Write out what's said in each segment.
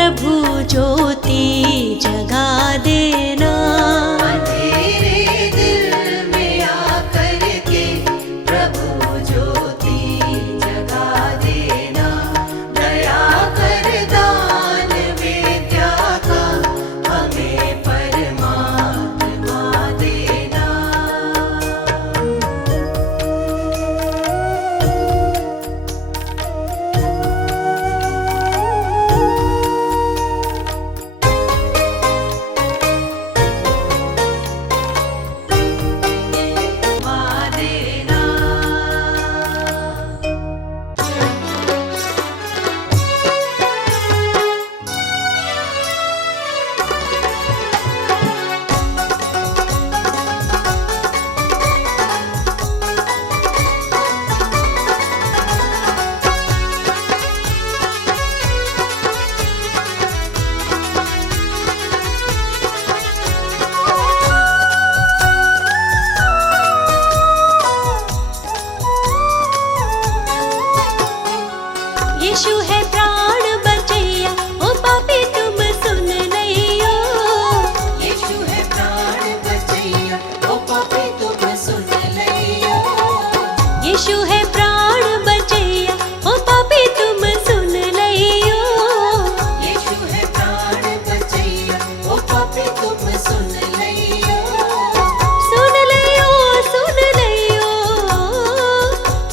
प्रभु ज्योति जगा देना। अंधेरे दिल में आकर के प्रभु ज्योति जगा देना। दया कर दान विद्या का हमें परमात्मा देना। यीशु है प्राण बचैया, ओ पापी तुम सुन लियो। यीशु है प्राण बचैया, ओ पापी तुम सुन लियो। यीशु है प्राण बचैया, ओ पापी तुम सुन लियो। यीशु है प्राण बचैया, ओ पापी तुम सुन लियो। सुन लियो, सुन लियो,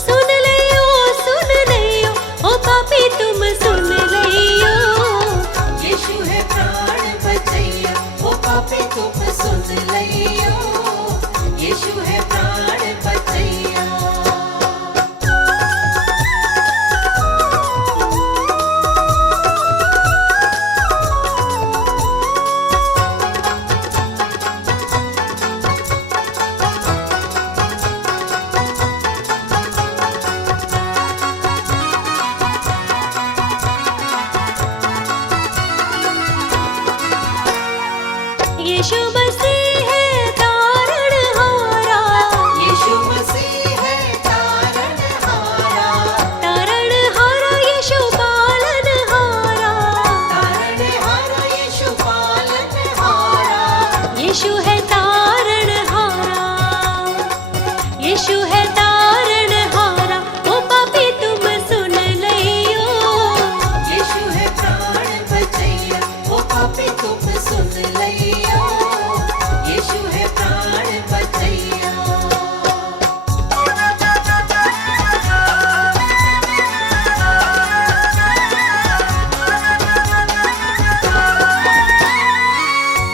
सुन लियो, सुन लियो, ओ पापी तुम सुन लियो। यीशु है प्राण बचैया, ओ पापी तुम सुन लियो। यीशु है प्राण बचैया। यीशु मसीह है तारणहारा। यीशु मसीह है तारणहारा। तारणहारा यीशु पालनहारा। तारणहारा यीशु पालनहारा। यीशु है तारणहारा। यीशु है तारणहारा, ओ पापी तुम सुन लियो। यीशु है प्राण बचैया, ओ पापी तुम सुन लियो। यीशु है प्राण बचैया।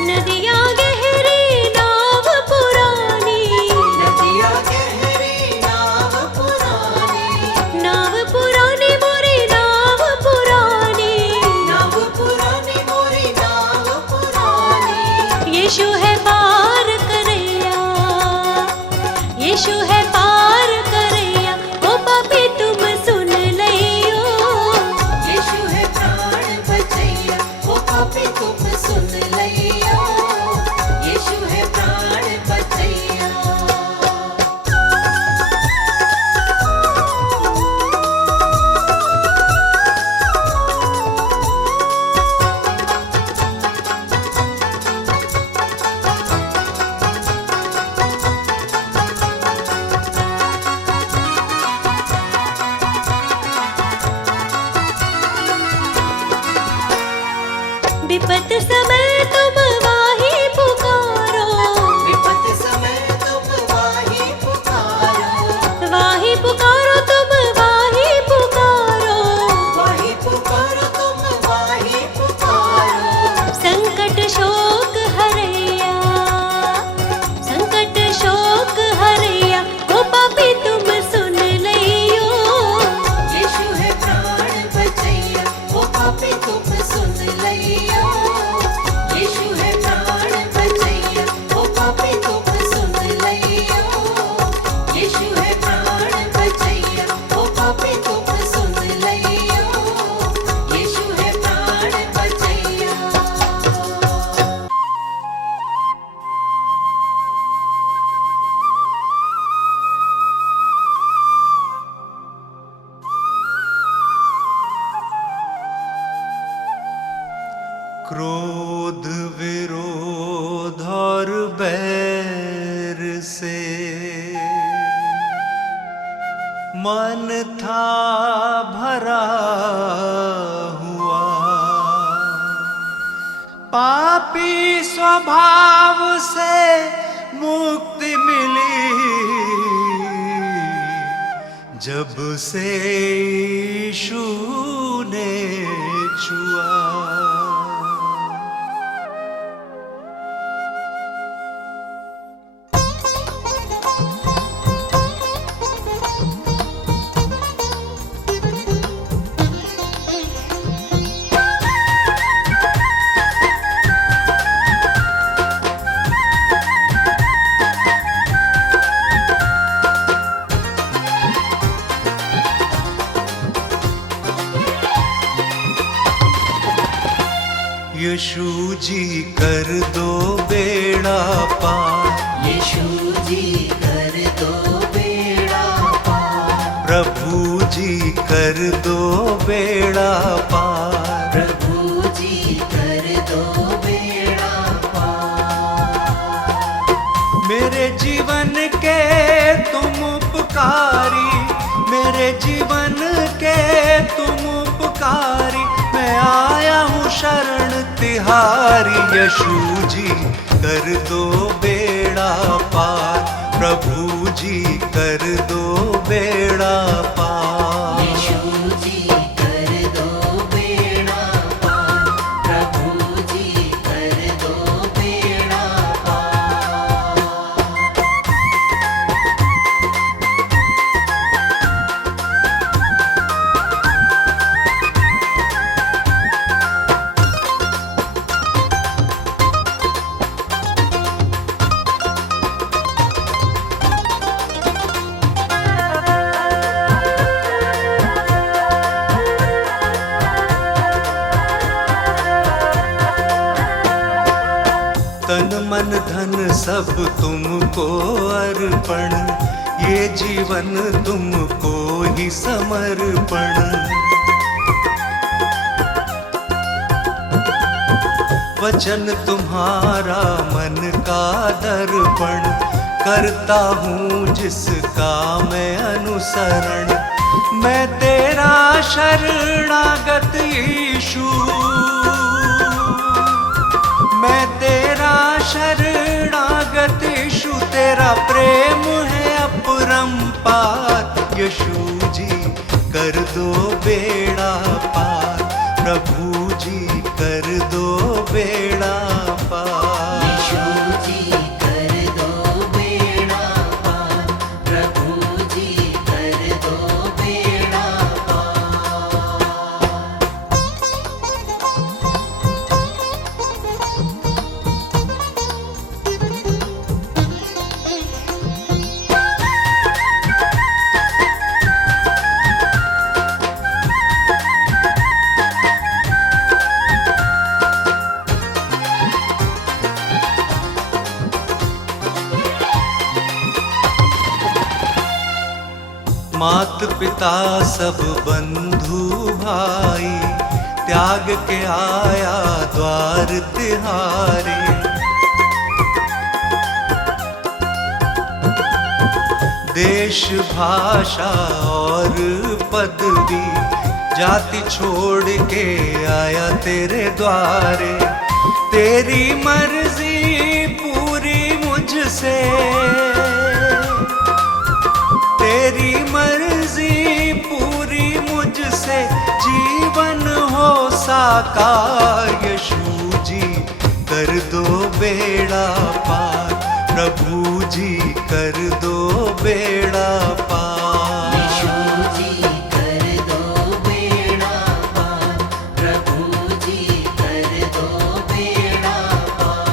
नदियाँ गहरी नाव पुरानी। नदियाँ गहरी नाव पुरानी। नाव पुरानी मोरी नाव पुरानी। नाव पुरानी मोरी नाव पुरानी। यीशु है पार करैया। यीशु है पार करैया, ओ पापी तुम सुन लियो। यीशु है प्राण बचैया, ओ पापी तुम सुन लियो। यीशु है प्राण बचैया। विपत समय तुम वाही पुकारो। विपत समय तुम वाही पुकारो। वाही पुकारो तुम वाही पुकारो। वाही पुकारो तुम वाही पुकारो। संकट शोक हरैया। संकट शोक हरैया, ओ पापी तुम सुन लियो। यीशु है प्राण बचैया, ओ पापी तुम सुन लियो। क्रोध विरोध और बैर से मन था भरा हुआ, पापी स्वभाव से मुक्ति मिली जब से यीशु ने छुआ। यीशु जी कर दो बेड़ा पार, यीशु जी कर दो बेड़ा पार, प्रभु जी कर दो बेड़ा पार, प्रभु जी कर दो बेड़ा पार। मेरे जीवन के तुम उपकारी, मेरे जीवन के तुम उपकारी, मैं आया हूँ शरण तिहारी। यीशु जी कर दो बेड़ा पार, प्रभु जी कर दो बेड़ा पार। यीशु जी कर दो बेड़ा पार, प्रभु जी कर दो बेड़ा पार। तन मन धन सब तुमको अर्पण, ये जीवन तुमको ही समर्पण। वचन तुम्हारा मन का दर्पण, करता हूँ जिसका मैं अनुसरण। मैं तेरा शरणागत यीशु, मैं तेरा शरणागत यीशु, तेरा प्रेम है अपरंपार। यीशु जी कर दो बेड़ा पार, प्रभु जी कर दो बेड़ा पार। यीशु जी कर दो बेड़ा पार, प्रभु जी कर दो बेड़ा पार। मात पिता सब बंधु भाई, त्याग के आया द्वार तिहारे। देश भाषा और पदवी, जाति छोड़ के आया तेरे द्वारे। तेरी मर्जी पूरी मुझसे, तेरी मर्जी पूरी मुझसे, जीवन हो साकार। यीशु जी कर दो बेड़ा पार, प्रभु जी कर दो बेड़ा पार। यीशु जी कर दो बेड़ा पार, प्रभु जी कर दो बेड़ा पार।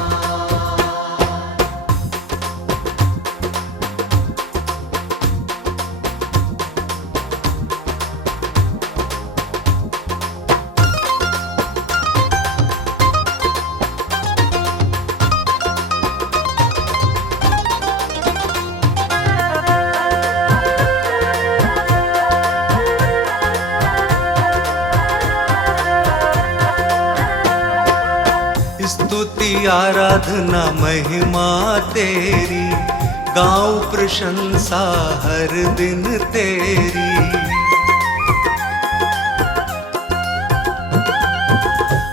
स्तुति आराधना महिमा तेरी, गाऊं प्रशंसा हर दिन तेरी।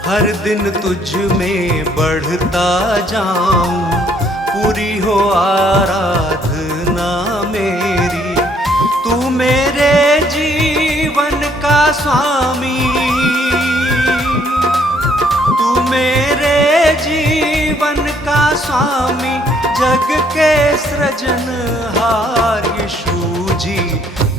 हर दिन तुझ में बढ़ता जाऊं, पूरी हो आराधना मेरी। तू मेरे जीवन का स्वामी, तू मेरे जीवन का स्वामी, जग के सृजनहार। यीशु जी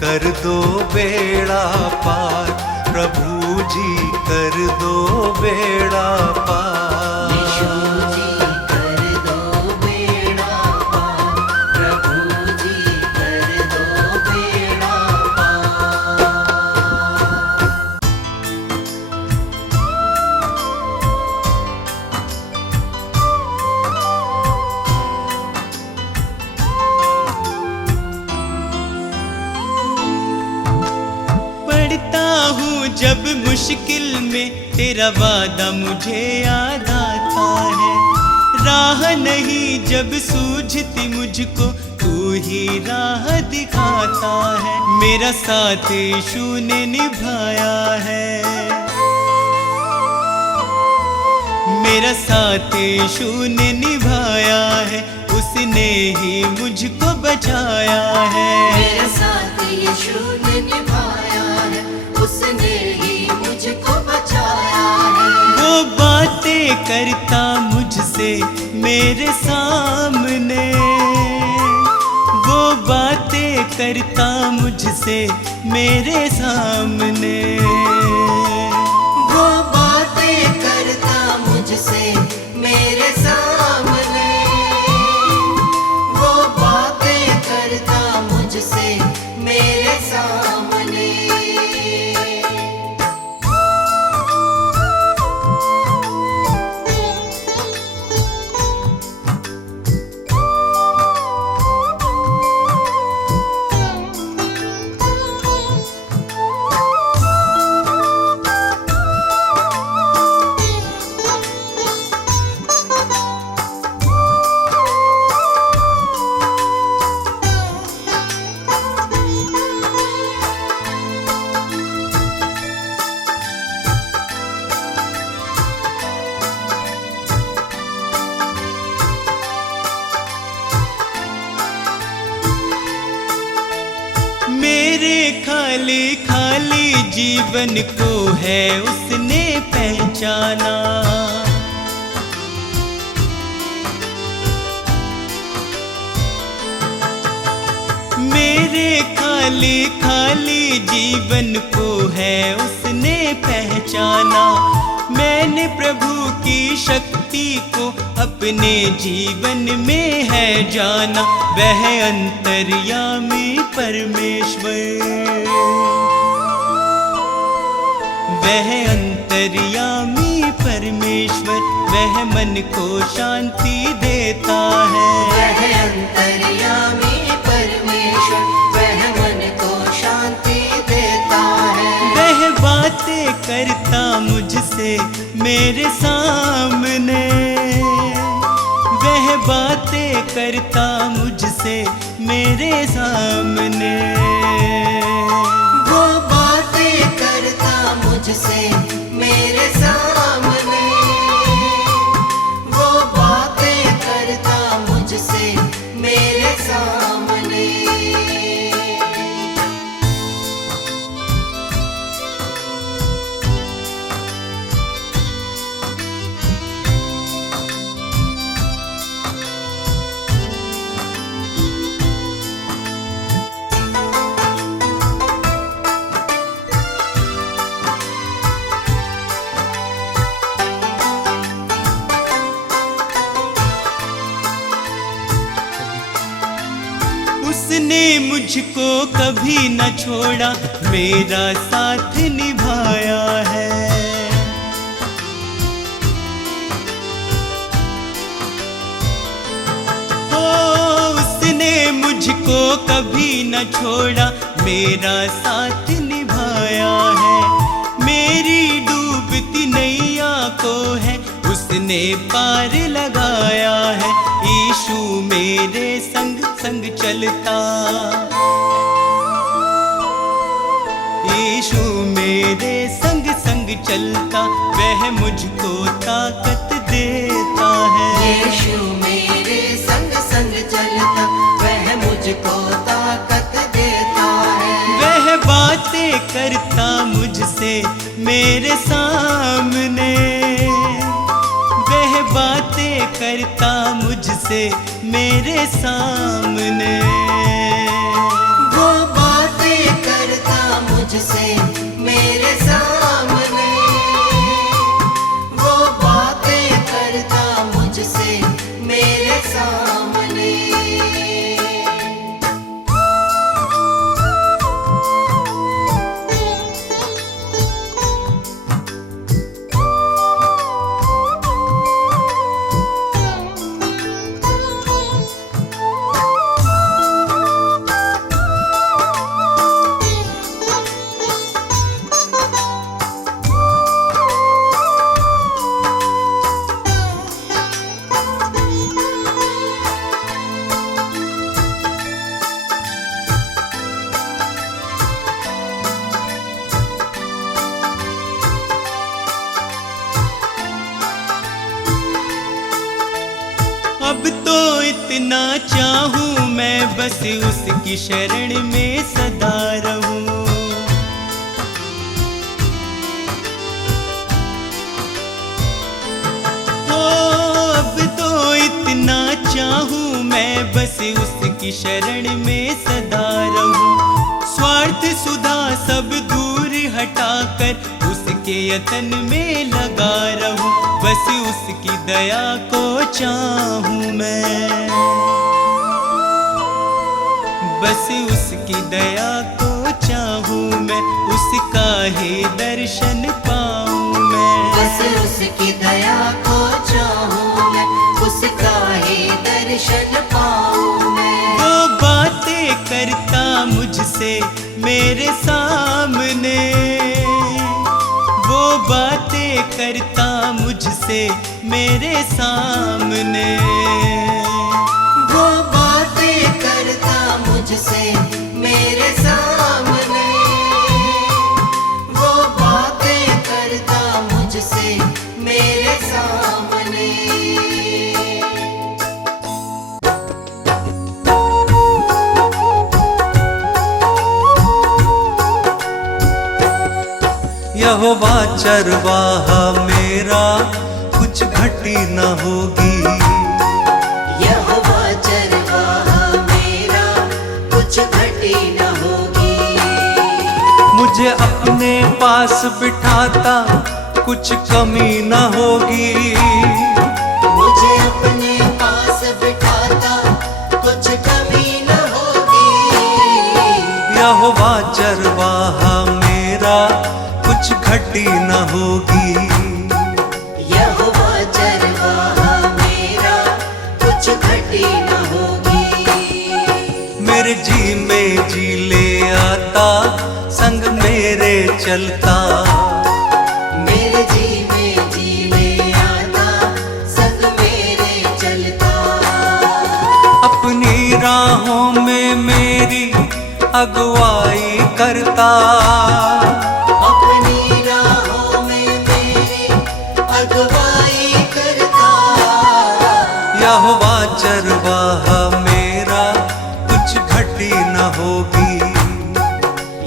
कर दो बेड़ा पार, प्रभु जी कर दो बेड़ा पार। यीशु जी कर दो बेड़ा पार, प्रभु जी कर दो बेड़ा पार। पढ़ता हूँ जब मुश्किल में तेरा वादा मुझे याद आता है। राह नहीं जब सूझती मुझको, तू ही राह दिखाता है। मेरा साथ यीशु ने निभाया है, मेरा साथ यीशु ने निभाया है। उसने ही मुझको बचाया है। मेरा साथ यीशु ने निभाया है, उसने ही मुझको बचाया है। वो बातें करता मुझसे मेरे सामने, वो बातें करता मुझसे मेरे सामने। वो बातें करता मुझसे मेरे सामने, वो बातें करता मुझसे मेरे सामने। मेरे खाली खाली जीवन को है उसने पहचाना। मेरे खाली खाली जीवन को है उसने पहचाना। मैंने प्रभु की शक्ति को अपने जीवन में है जाना। वह अंतर्यामी परमेश्वर, वह अंतर्यामी परमेश्वर, वह मन को शांति देता है। वह अंतर्यामी परमेश्वर, वह मन को शांति देता है। वह बातें करता मुझसे मेरे सामने, वह बातें करता मुझसे मेरे सामने। वो बातें करता मुझसे मेरे सामने, वो बातें करता मुझसे मेरे सामने। उसने मुझको कभी न छोड़ा, मेरा साथ निभाया है। ओ उसने मुझको कभी न छोड़ा, मेरा साथ निभाया है। मेरी डूबती नैया को है उसने पार लगाया है। यीशु मेरे संग संग चलता, यीशु मेरे संग संग चलता, वह मुझको ताकत देता है। यीशु मेरे संग संग चलता, वह मुझको ताकत देता है। वह बातें करता मुझसे मेरे सामने, वह बातें करता मुझसे मेरे सामने। वो बातें करता मुझसे मेरे सामने, वो बातें करता मुझसे मेरे सामने। अब तो इतना चाहूं मैं, बस उसकी शरण में सदा रहूं। हो अब तो इतना चाहूं मैं, बस उसकी शरण में सदा रहूं। स्वार्थ सुधा सब दूर हटाकर उसके यतन में लगा रहूं। बस उसकी दया को चाहूं मैं, बस उसकी दया को चाहूं मैं, उसका ही दर्शन पाऊं मैं। बस उसकी दया को चाहूं मैं, उसका ही दर्शन पाऊं मैं। वो बातें करता मुझसे मेरे सामने, वो बातें करता मुझसे मेरे सामने। वो बातें करता मुझसे मेरे सामने, वो बातें करता मुझसे मेरे सामने। यहोवा चरवाहा मेरा, कुछ घटी न होगी। यहोवा चरवाहा मेरा, कुछ घटी न होगी। मुझे अपने पास बिठाता, कुछ कमी न होगी। मुझे अपने पास बिठाता, कुछ कमी न होगी। यहोवा चरवाहा मेरा, कुछ घटी न होगी। यहोवा चरवाहा मेरा, कुछ घटी न होगी। मेरे जी में जी ले आता, संग मेरे चलता। मेरे जी में जी ले आता, संग मेरे चलता। अपनी राहों में मेरी अगुवाई करता। अपनी राहों में मेरी अगुवाई करता। यहोवा चरवाहा मेरा, कुछ घटी न होगी।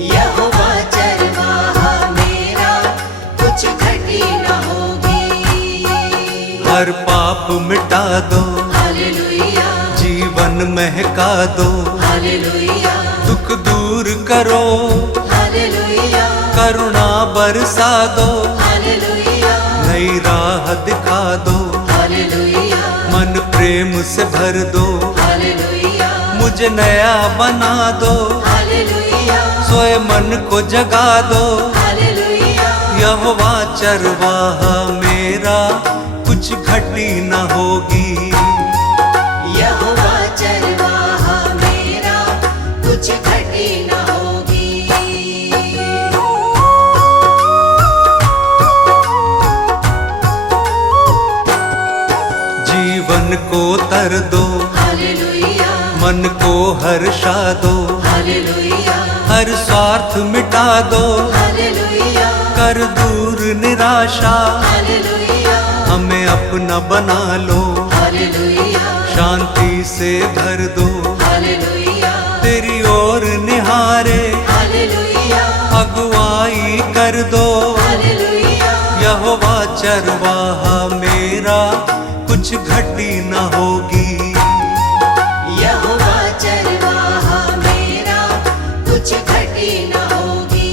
यहोवा चरवाहा मेरा, कुछ घटी न होगी। हर पाप मिटा दो, हालेलुया, जीवन महका दो। हालेलुया, दुख दूर करो, हालेलुया, करुणा बरसा दो। हालेलुया, नई राह दिखा दो, हालेलुया, मन प्रेम से भर दो। हालेलुया, मुझे नया बना दो, हालेलुया, सोए मन को जगा दो। हालेलुया। यहोवा चरवाहा मेरा, कुछ घटी न होगी। यहोवा चरवाहा मेरा, कुछ घटी न होगी। मन को तर दो, हालेलुया मन को हर्षा दो, हालेलुया हर स्वार्थ मिटा दो, हालेलुया कर दूर निराशा, हालेलुया हमें अपना बना लो, हालेलुया शांति से भर दो, हालेलुया तेरी ओर निहारे हालेलुया अगुवाई कर दो। हालेलुया यहोवा चरवाहा मेरा, कुछ घटी न होगी। यहोवा चरवाहा मेरा, कुछ घटी न होगी।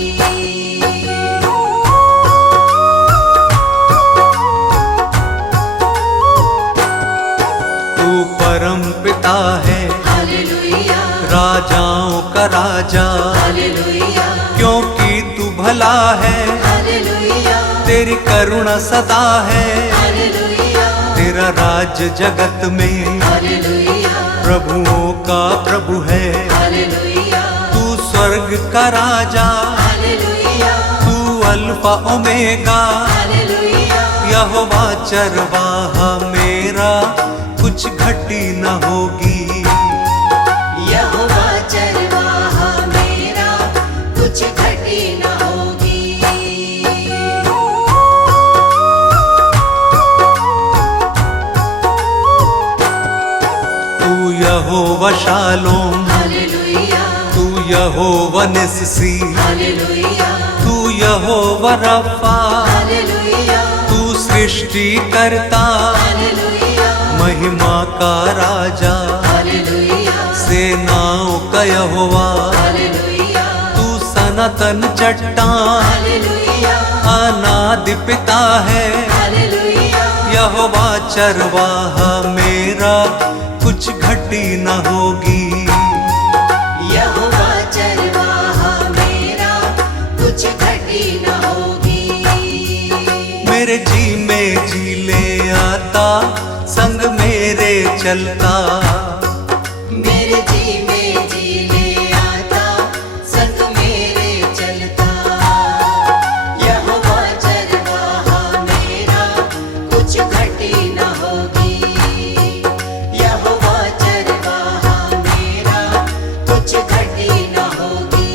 तू परम पिता है, हालेलुया राजाओं का राजा, हालेलुया क्योंकि तू भला है, हालेलुया तेरी करुणा सदा है। हालेलुया तेरा राज जगत में हालेलुया प्रभुओं का प्रभु है। हालेलुया तू स्वर्ग का राजा, हालेलुया तू अल्फा ओमेगा। हालेलुया यहोवा चरवाहा मेरा, कुछ घटी न होगी। यहोवा चरवाहा मेरा, कुछ घटी न होगी। तू यहोवा शालोम, हालेलुया तू यहोवा निस्सी, हालेलुया तू यहोवा रफा, हालेलुया तू सृष्टि करता, हालेलुया महिमा का राजा, हालेलुया सेनाओं का यहोवा। हालेलुया तू सनातन चट्टान, हालेलुया अनादि पिता है। हालेलुया यहोवा चरवाहा मेरा, कुछ घटी न होगी। यहोवा चरवाहा मेरा, कुछ घटी न होगी। मेरे जी में जी ले आता, संग मेरे चलता। मेरे जी में जी ले आता, संग मेरे चलता। यहोवा चरवाहा मेरा, कुछ घटी न होगी। यहोवा चरवाहा मेरा, कुछ घटी न होगी।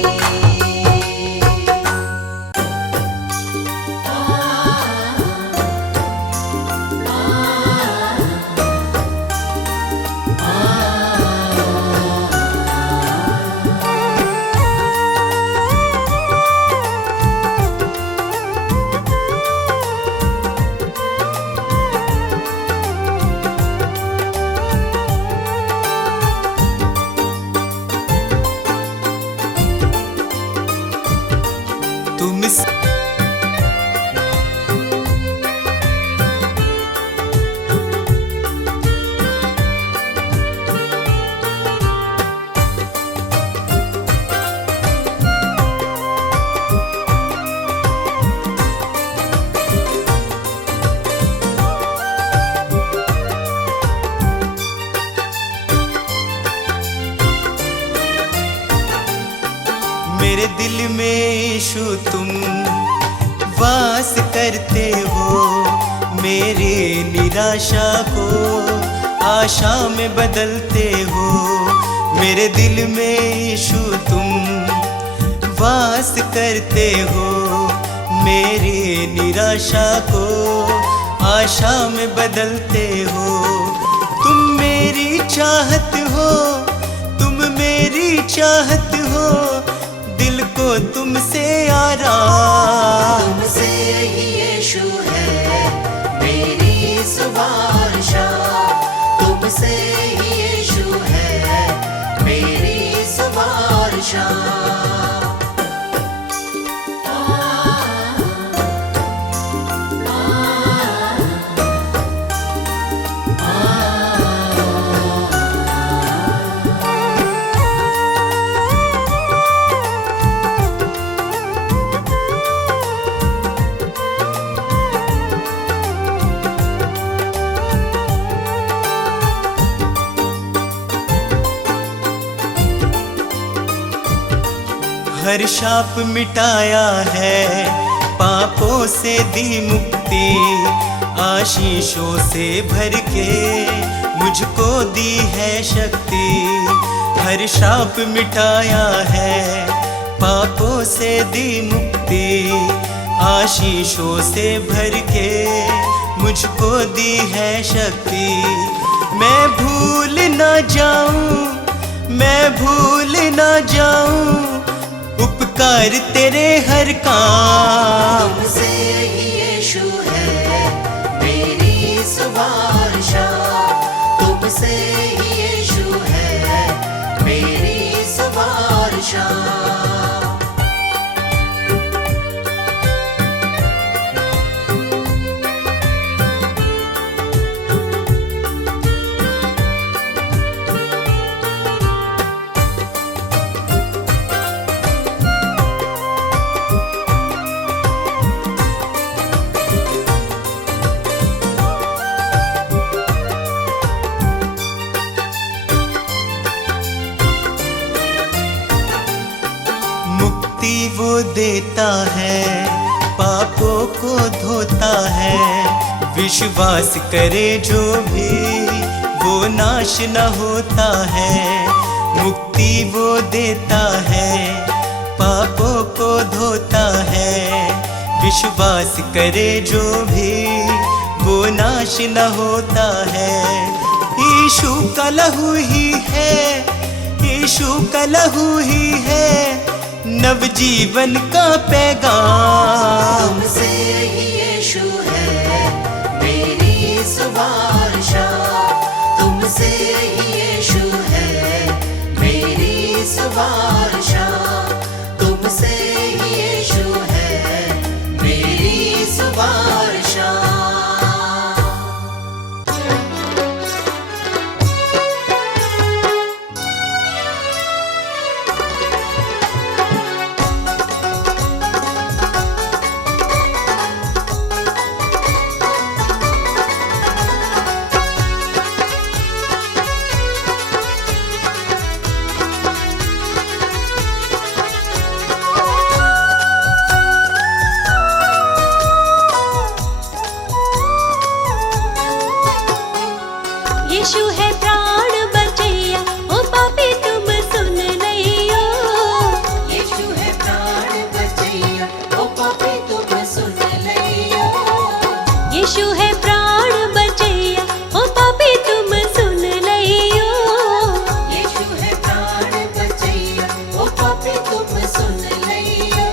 तुम मेरे दिल में यीशु तुम वास करते हो, मेरी निराशा को आशा में बदलते हो। मेरे दिल में यीशु तुम वास करते हो, मेरी निराशा को आशा में बदलते हो। तुम मेरी चाहत हो, तुम मेरी चाहत हो, दिल को तुमसे आराम। तुमसे ही यीशु है मेरी सुबह शाम। तुमसे ही यीशु है मेरी सुबह शाम। हर शाप मिटाया है, पापों से दी मुक्ति, आशीषों से भर के मुझको दी है शक्ति। हर श्राप मिटाया है, पापों से दी मुक्ति। आशीषों से भर के मुझको दी है शक्ति। मैं भूल ना जाऊं, मैं भूल ना जाऊं उपकार तेरे हर काम। तुमसे ही यीशु है मेरी सुबह शाम, तुमसे ही यीशु है मेरी सुबह शाम। वो देता है, पापों को धोता है। विश्वास करे जो भी वो नाश न होता है। मुक्ति वो देता है, पापों को धोता है। विश्वास करे जो भी वो नाश न होता है। यीशु का लहू ही है, यीशु का लहू ही है नवजीवन का पैगाम। तुमसे ही यीशु है मेरी सुबह शाम, तुमसे ही यीशु है मेरी सुबह शाम, तुमसे ही यीशु है मेरी सुबह शाम। यीशु है प्राण बचैया, ओ पापी तुम सुन लियो। यीशु है प्राण बचैया, ओ पापी तुम सुन लियो। यीशु है प्राण बचैया, ओ पापी तुम सुन लियो। यीशु है प्राण बचैया, ओ पापी तुम सुन लियो।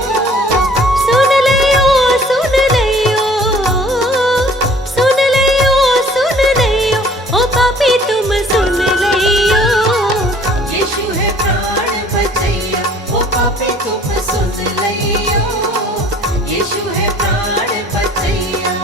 सुन लियो, सुन लियो, सुन लियो, सुन लियो, ओ पापी तुम सुन लियो। यीशु है प्राण बचैया, ओ पापी तुम सुन लियो। यीशु है प्राण बचैया।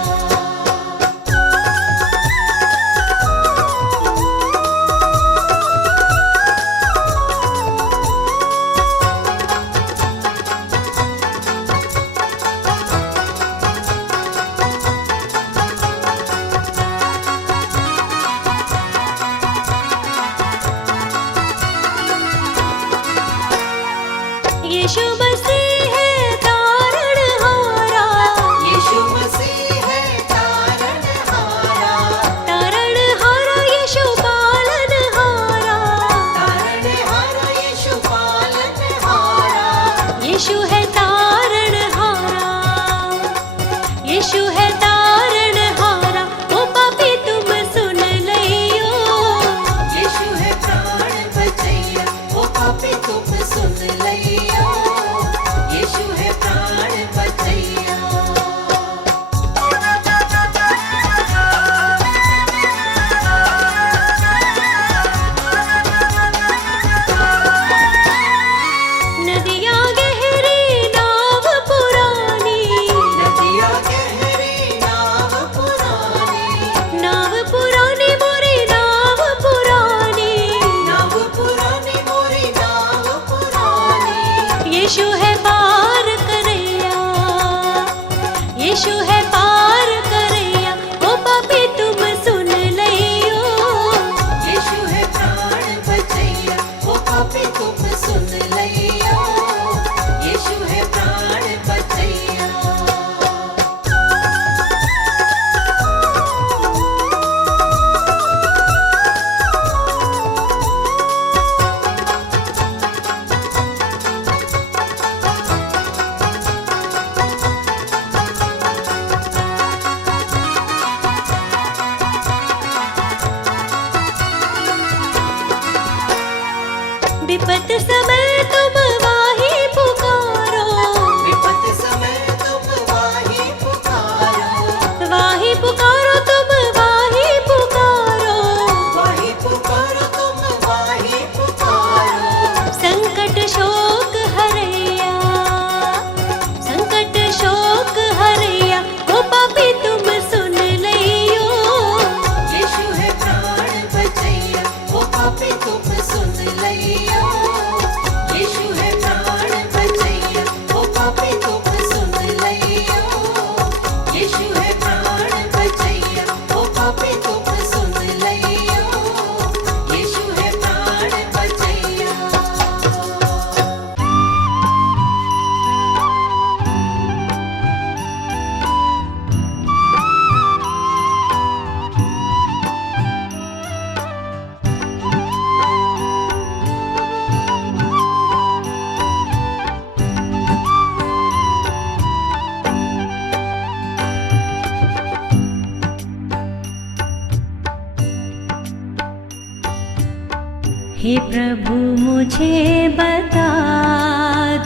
हे प्रभु मुझे बता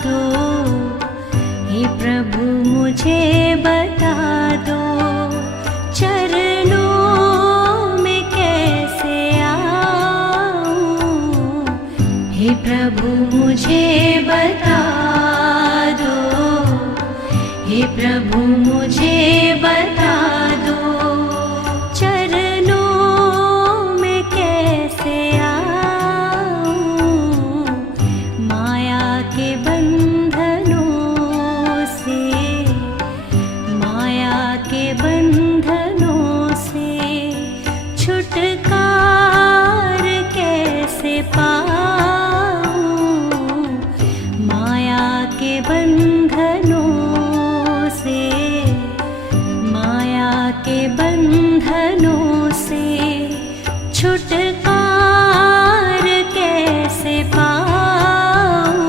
दो, हे प्रभु मुझे बता दो, चरणों में कैसे आऊं। हे प्रभु मुझे बता दो, हे प्रभु मुझे बता दो, चरणों में कैसे आऊं। माया के बंधनों से, माया के बंधनों से छुटकार कैसे पाऊं। माया के बंधनों से, माया के बंधनों से छुटकार कैसे पाऊं।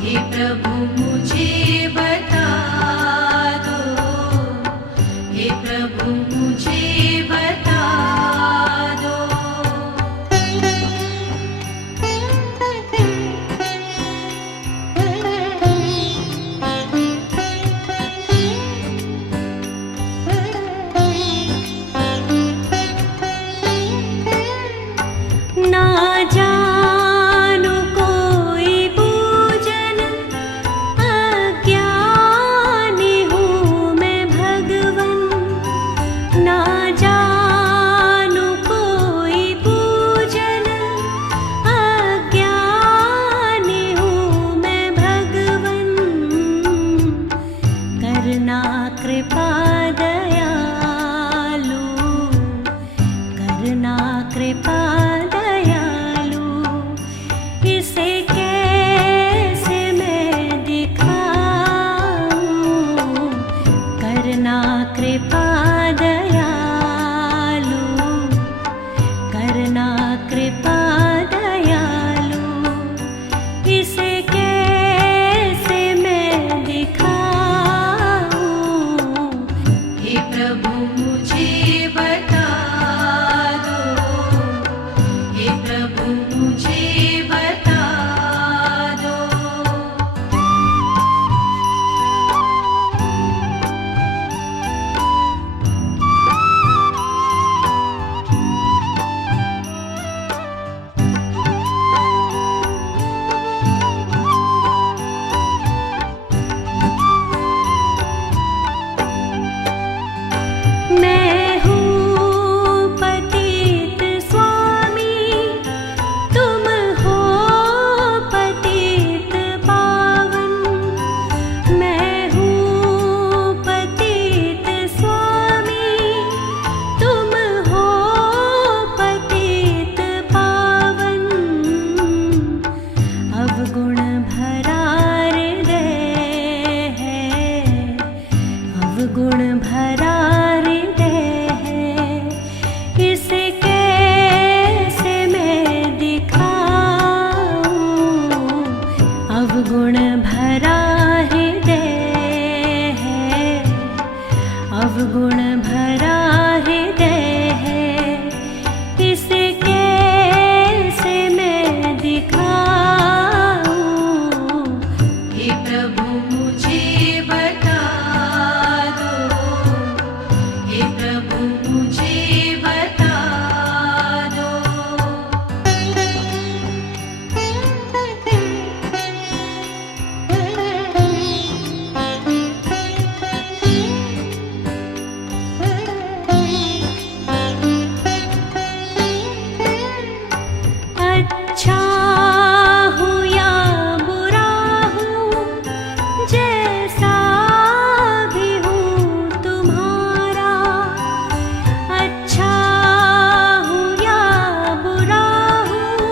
हे प्रभु मुझे बता दो, हे प्रभु मुझे बता दो। ना जानू कोई पूजन, अज्ञानी हूँ मैं भगवन। ना जानू कोई पूजन, अज्ञानी हूँ मैं भगवन। करना कृपा दयालु, करना कृपा दयालु, इसे कैसे मैं दिखाऊं। करना कृपा दयालु, करना कृपा दयालु, इसे कैसे मैं दिखाऊं। हे प्रभु मुझे बता दो, हे प्रभु मुझे बता दो। मैं हूँ पतित स्वामी, तुम हो पतित पावन। मैं हूँ पतित स्वामी, तुम हो पतित पावन। अवगुण भरा हृदय है, अवगुण भरा हृदय है, इसे कैसे मैं दिखाऊं। अवगुण भरा हृदय है, अवगुण भरा हृदय है, इसे कैसे मैं दिखाऊं। हे प्रभु मुझे बता दो, हे प्रभु मुझे बता दो। अच्छा हूँ या बुरा हूँ, जैसा भी हूँ तुम्हारा। अच्छा हूँ या बुरा हूँ,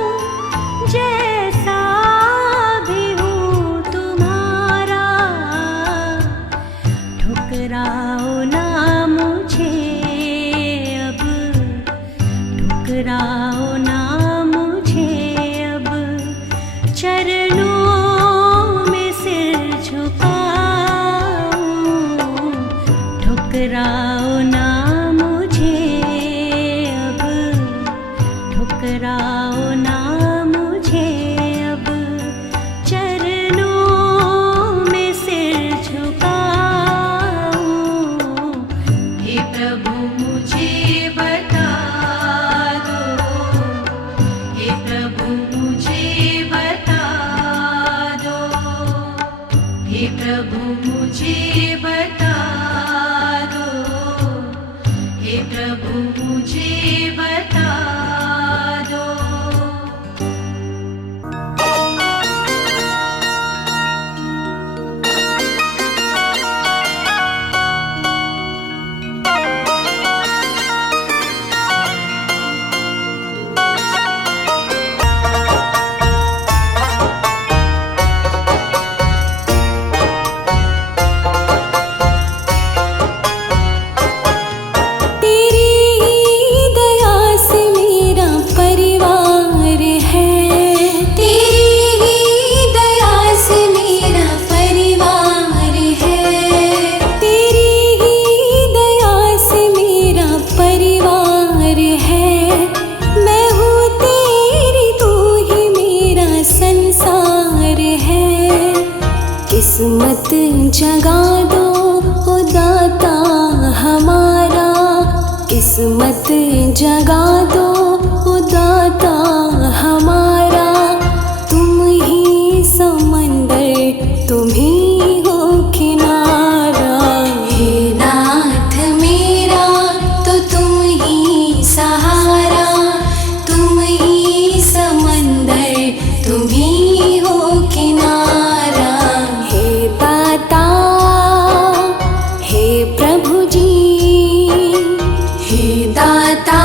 जैसा भी हूँ तुम्हारा। ठुकराओ ना मुझे अब, ठुकराओ ना मुझे अब, चरणों में सिर झुकाऊं। ठुकराओ ना मुझे अब, ठुकराओ ना प्रभु मुझे बता दो, हे प्रभु मुझे बता दो, हे प्रभु मुझे बता दो, हे प्रभु मुझे बता दो। किस्मत जगा दो ओ दाता हमारा, किस्मत जगा दो ओ दाता हमारा। तुम ही समंदर तुम ही हो किनारा, हे नाथ मेरा तो तुम ही सहारा, तुम ही समंदर तुम ही हो किनारा। हे दाता हे प्रभु जी, हे दाता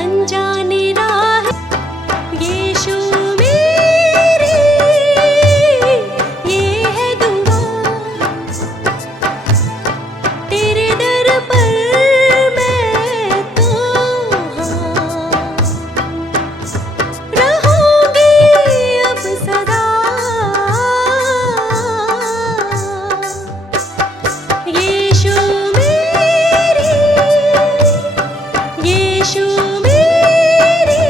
अनजानी राह यीशु मेरे, ये है दुआ तेरे दर पर मैं तो रहूंगी अब सदा। यीशु मेरे, यीशु मेरे।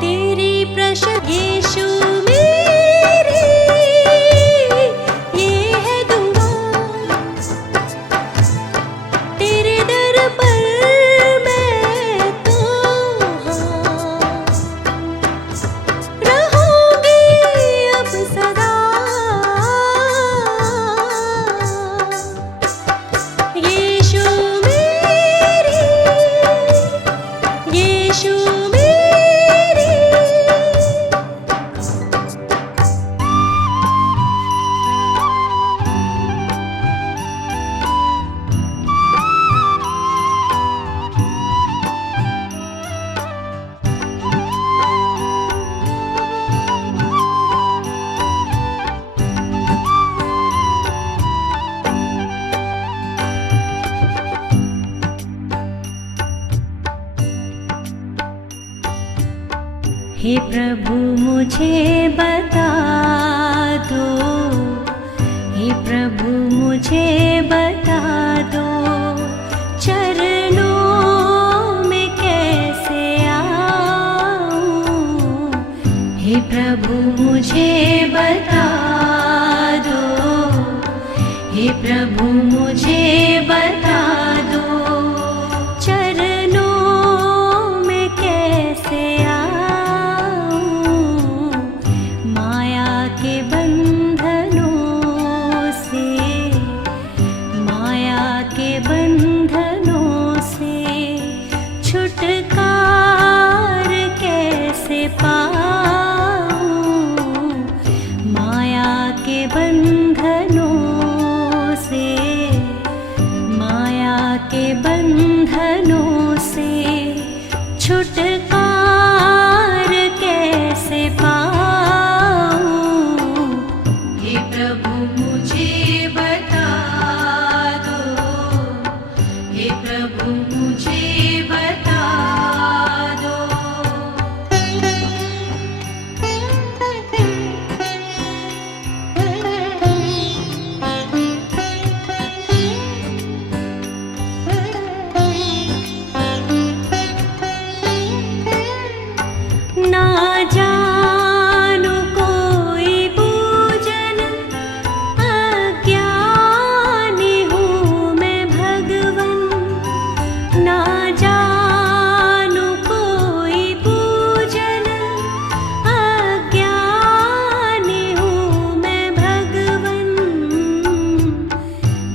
तेरी प्रशंसा यीशु मेरे, ये है दुआ तेरे दर पर मैं तो रहूंगी अब सदा। यीशु मेरे, यीशु मेरे। हे प्रभु मुझे बता दो, हे प्रभु मुझे बता दो, चरणों में कैसे आऊं। हे प्रभु मुझे बता दो, हे प्रभु मुझे बता दो, चरणों में कैसे आऊं। माया के बंधनों से, माया के बंधनों से छुटकार कैसे पाऊं। माया के बंधनों से, माया के बंधनों से छुटकार कैसे पाऊं। हे प्रभु मुझे बता दो, हे प्रभु मुझे बता दो। ना जानू कोई पूजन, अज्ञानी हूँ मैं भगवन। ना जानू कोई पूजन, अज्ञानी हूँ मैं भगवन।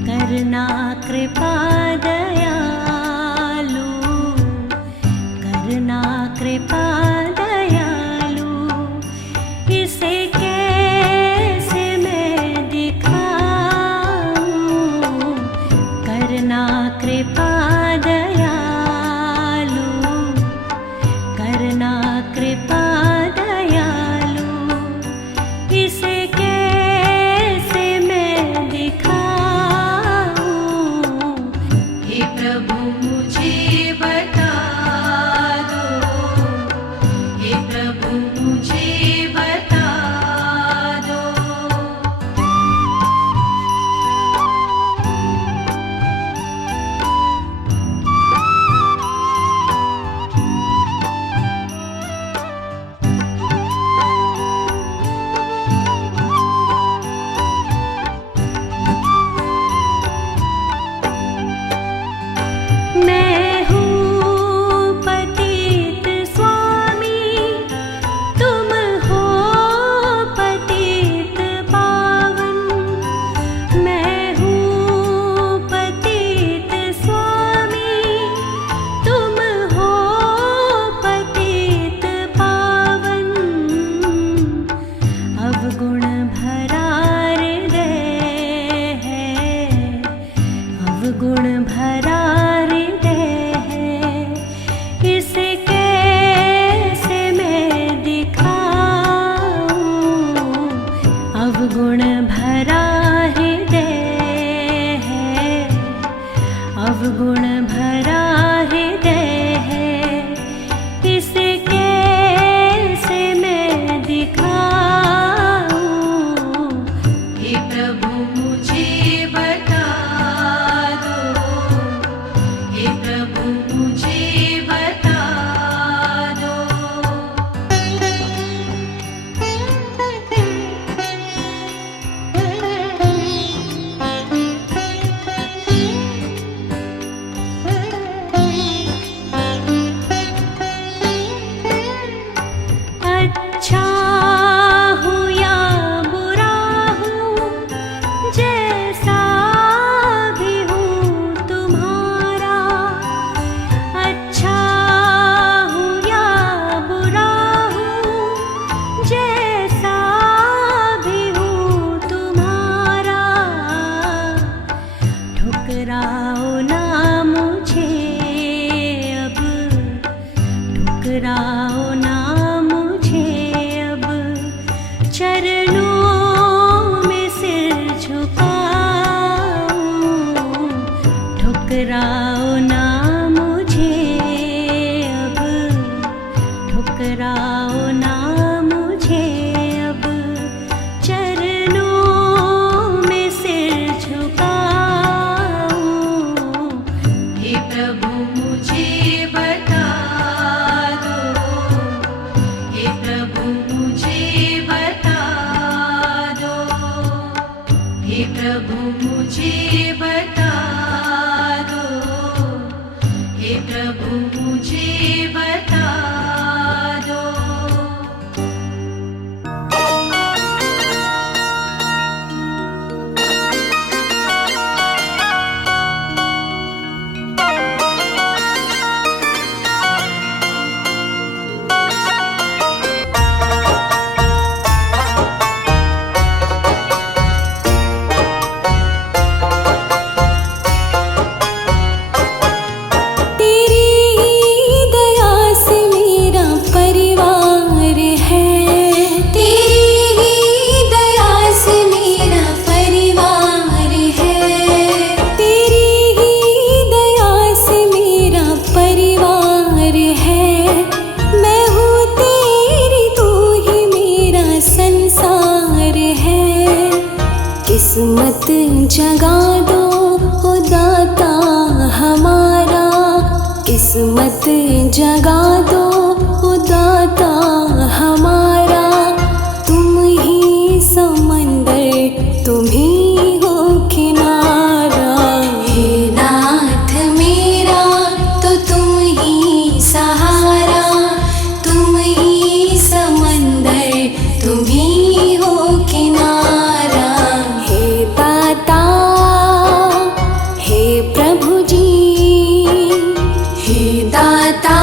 करना कृपा दयालु, करना कृपा दयालु, इसे कैसे मैं दिखाऊं। करना कृपा दयालु, करना कृपा दयालु, इसे कैसे मैं दिखाऊं। हे प्रभु मुझे बता दो, हे प्रभु मुझे बता दो। तुम हो ना मुझे अब चरणों में सिर झुकाऊं। हे प्रभु मुझे बता दो, हे प्रभु मुझे बता दो, हे प्रभु मुझे बता दो, हे प्रभु मुझे बता दो। तेरी दया से मेरा परिवार है, तेरी दया से मेरा परिवार है, तेरी दया से मेरा परिवार है। मैं हूँ तेरी, तू ही मेरा संसार है। किस्मत जगा दो ओ दाता हमारा, किस्मत जगा दो ओ दाता हमारा। तुम ही समंदर, तुम ही हो किनारा। हे नाथ मेरा तो तुम ही सहारा, तुम ही समंदर, तुम ही हो किनारा। हे दाता, हे प्रभु जी, हे दाता,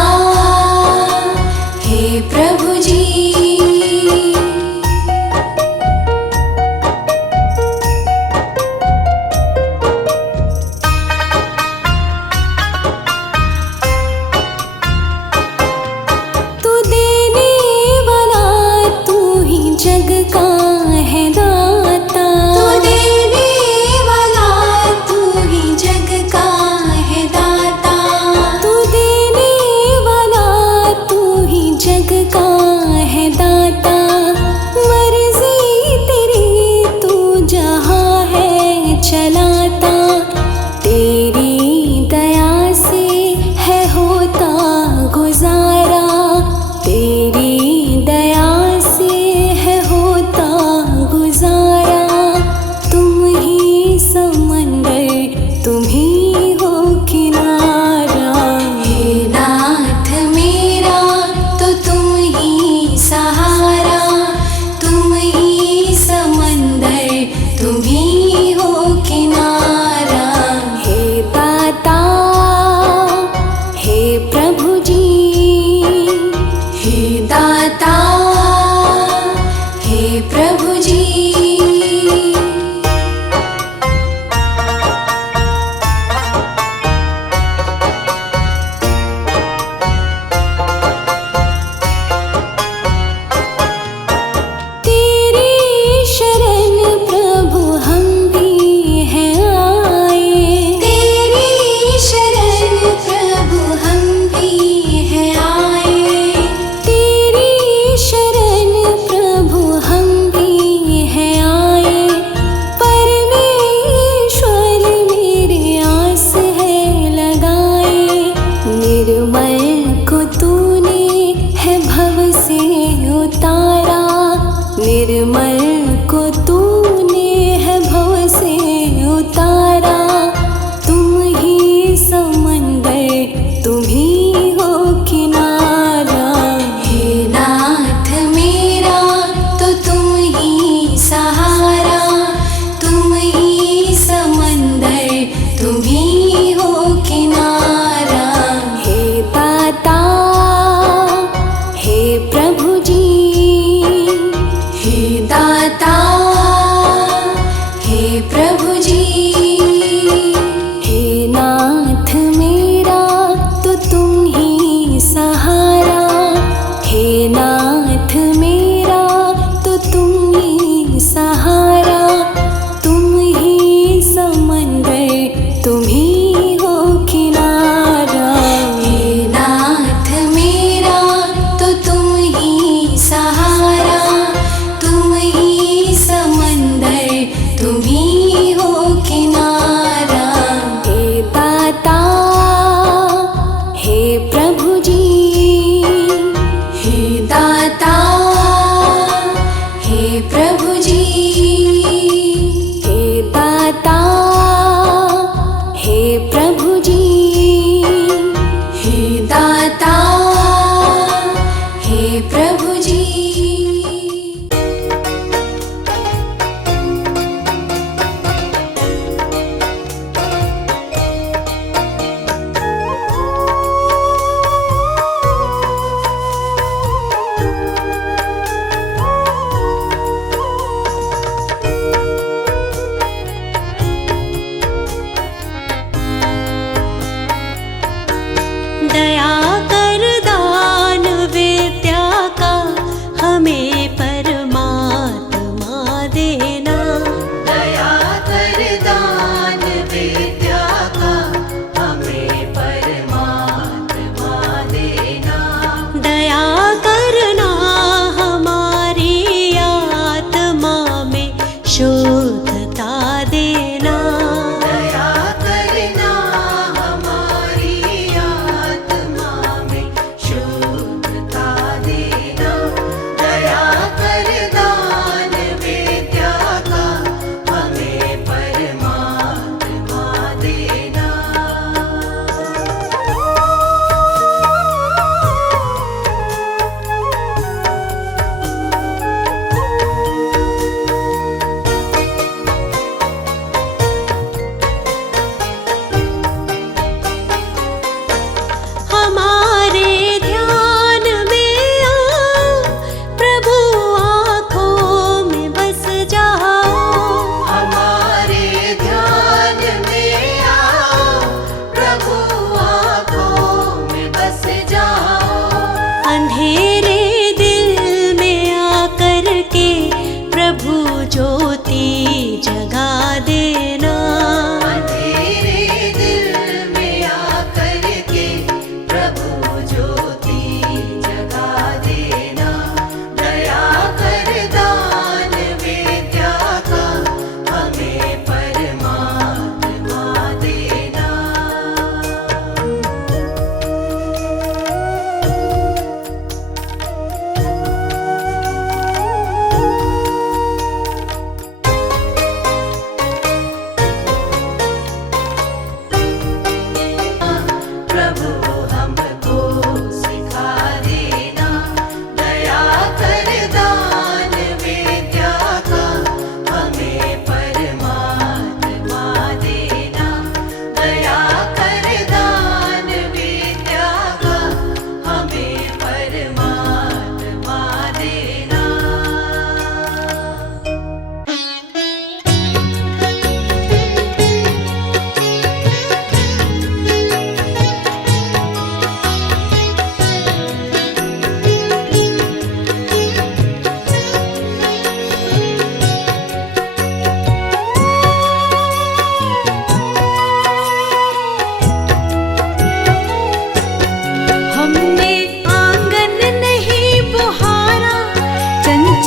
हे प्रभु जी। तू देने वाला, तू ही जग का है दाता। तू देने वाला, तू ही जग का है दाता। तू देने वाला, तू ही जग का है दाता। मर्जी तेरी, तू जहाँ है चलाता। तेरी दया से है होता गुजारा, तेरी दया से है होता गुजारा। तुम ही समंदर, तुम ही हो किनारा। हे नाथ मेरा तो तुम ही सहारा, तुम ही समंदर, तुम ही हो किनारा। हे दाता, हे प्रभु जी, हे दाता, हे प्रभु जी। तेरी शरण प्रभु हम भी हैं आए, तेरी शरण प्रभु हम भी हैं आए, तेरी शरण प्रभु हम भी हैं आए। परमेश्वर मेरी आस है लगाए, निर्मल को तूने है भव से उतारा, निर्मल को तूने है भव से उतारा। तुम ही समंदर, तुम ही हो किनारा। हे नाथ मेरा तो तुम ही सहारा, तुम ही समंदर, तुम ही हो किनारा। हे दाता, हे प्रभु जी, हे दाता,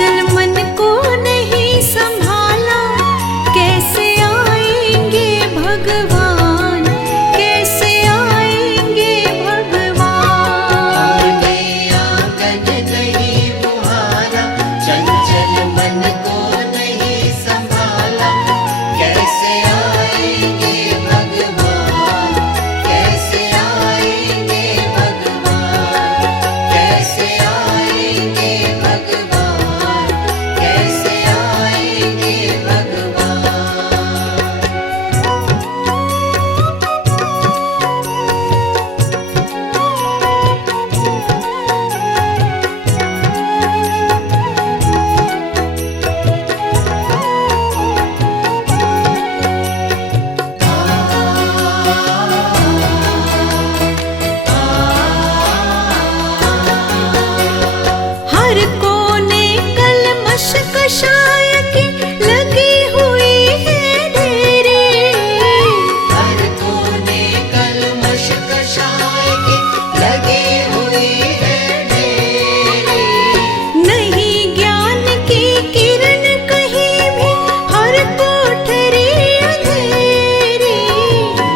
चंचल मन को नहीं संभाला, कैसे आएंगे भगवान, कैसे आएंगे भगवान। आंगन नहीं मुहारा, चंचल मन को नहीं संभाला, कैसे आएंगे भगवान, कैसे आएंगे भगवान, कैसे आएंगे भगवान, कैसे आएंगे भगवान। हर कोने कलमश कषाय की लगी हुई है ढेरी, हर कोने कलमश कषाय की लगी हुई है ढेरी। नहीं ज्ञान की किरण कहीं भी, हर कोठरी अंधेरी।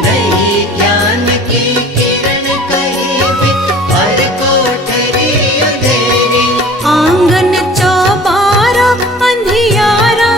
नहीं ज्ञान की किरण कहीं भी, हर कोठरी अंधेरी। आंगन चौबारा अंधियारा,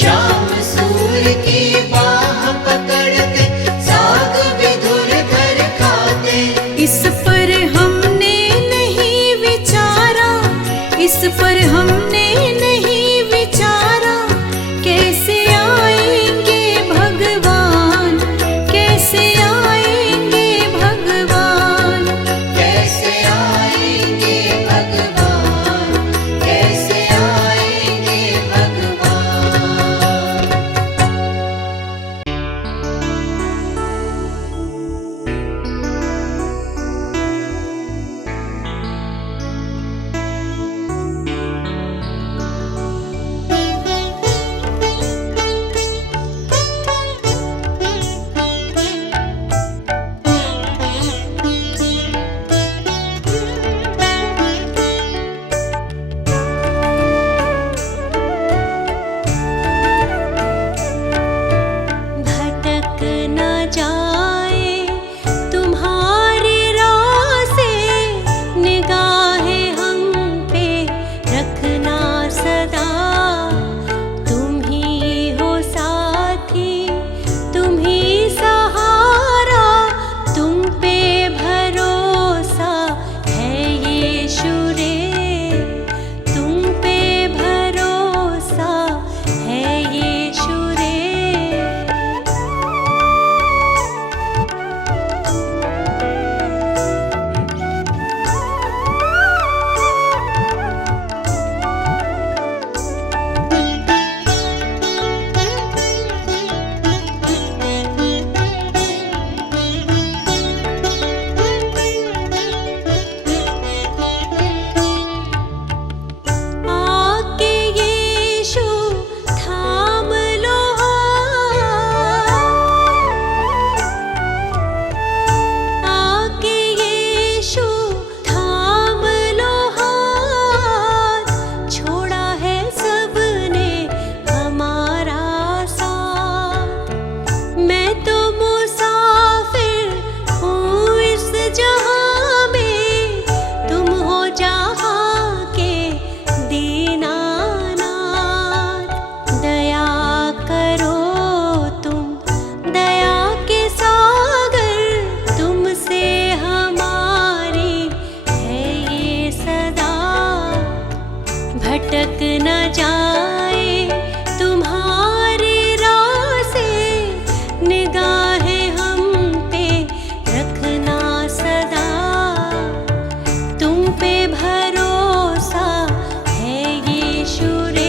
श्याम सूर की बाह पकड़ते साग विधुर घर खाते। इस पर हमने नहीं विचारा, इस पर हमने नहीं विचारा, कैसे आएंगे भगवान, कैसे आएंगे भगवान, कैसे आएंगे भगवान, कैसे आएंगे भगवान। भटक न जाए तुम्हारी राह से, निगाहें हम पे रखना सदा। तुम ही हो साथी, तुम ही सहारा, तुम पे भरोसा है यीशु रे, तुम पे भरोसा है यीशु रे। आके यीशु थाम लो हाथ, आके यीशु थाम लो हाथ, छोड़ा है सबने हमारा साथ। मैं तो मुसाफिर हूँ इस जहाँ में, तुम हो जहाँ के दीनानाथ। दया करो तुम, दया के सागर, तुमसे हमारी है ये सदा। भटक न जाए तुम्हारी राह से, निगाहें हम पे रखना सदा। तुम पे भरोसा है यीशु रे।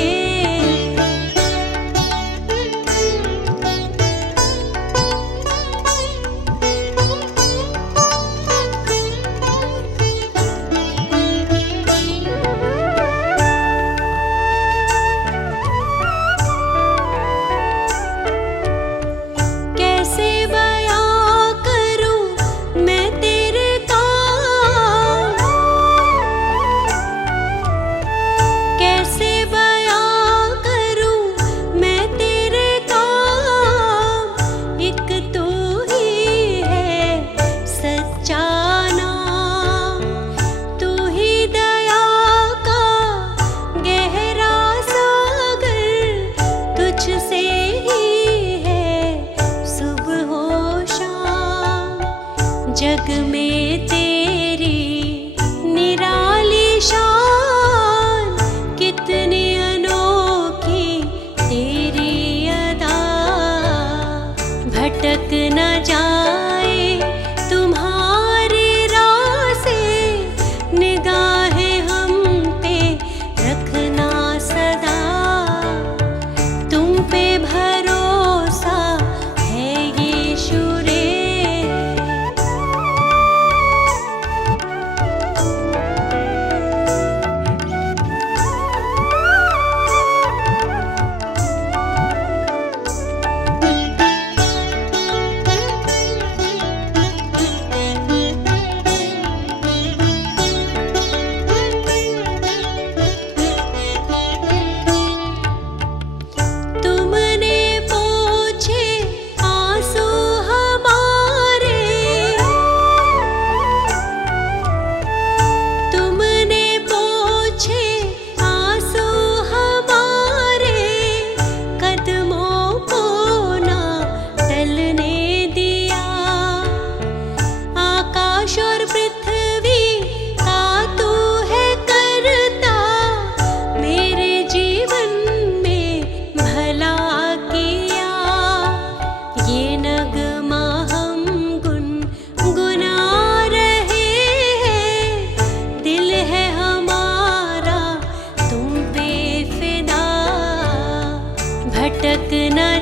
कैसे बयां करूं मैं तेरे काम, कैसे बयां करूं मैं तेरे काम। एक तू ही है सच्चा नाम, तू ही दया का गहरा सागर, तुझसे ही है सुबह हो शाम। जग में तेरी निराली शान, कितनी अनोखी तेरी अदा। भटक न जाए तुम्हारी राह से, निगाहें हम पे रखना सदा। तुम पे भरोसा है यीशु रे।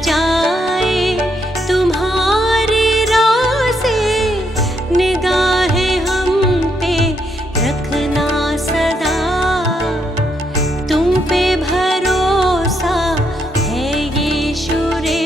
जाए तुम्हारे राह से, निगाहें हम पे रखना सदा, तुम पे भरोसा है यीशु रे।